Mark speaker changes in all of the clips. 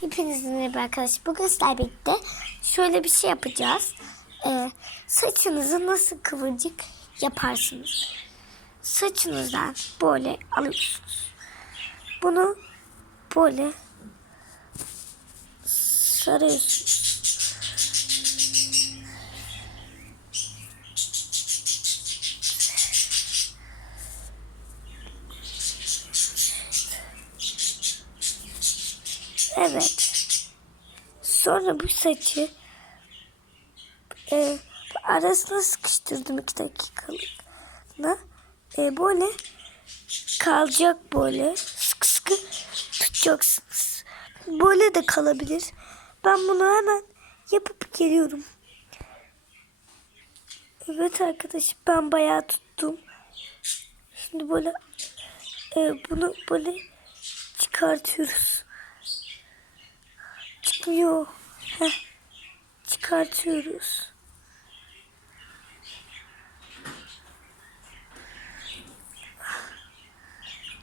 Speaker 1: Hepinizin merhaba arkadaşlar. Bugün sizlerle birlikte şöyle bir şey yapacağız. Ee, saçınızı nasıl kıvırcık yaparsınız? Saçınızdan böyle alıyorsunuz. Bunu böyle sarıyorsunuz. Evet. Sonra bu saçı e, arasına sıkıştırdım iki dakikalığına. E, böyle kalacak böyle. Sıkı sıkı tutacaksınız. Böyle de kalabilir. Ben bunu hemen yapıp geliyorum. Evet arkadaşım ben bayağı tuttum. Şimdi böyle e, bunu böyle çıkartıyoruz. Çıkmıyor. Heh. Çıkartıyoruz.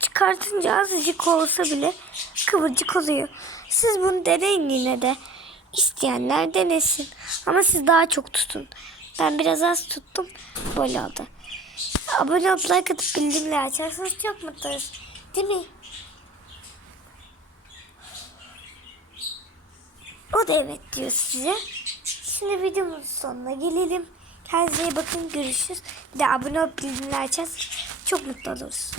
Speaker 1: Çıkartınca azıcık olsa bile kıvırcık oluyor. Siz bunu deneyin yine de. İsteyenler denesin. Ama siz daha çok tutun. Ben biraz az tuttum. Böyle oldu. Abone olup like atıp bildirimleri açarsanız çok mutlu oluruz. Değil mi? Da evet diyor size. Şimdi videomuzun sonuna gelelim. Kendinize iyi bakın. Görüşürüz. Bir de abone olup bildirimleri açarsanız çok mutlu oluruz.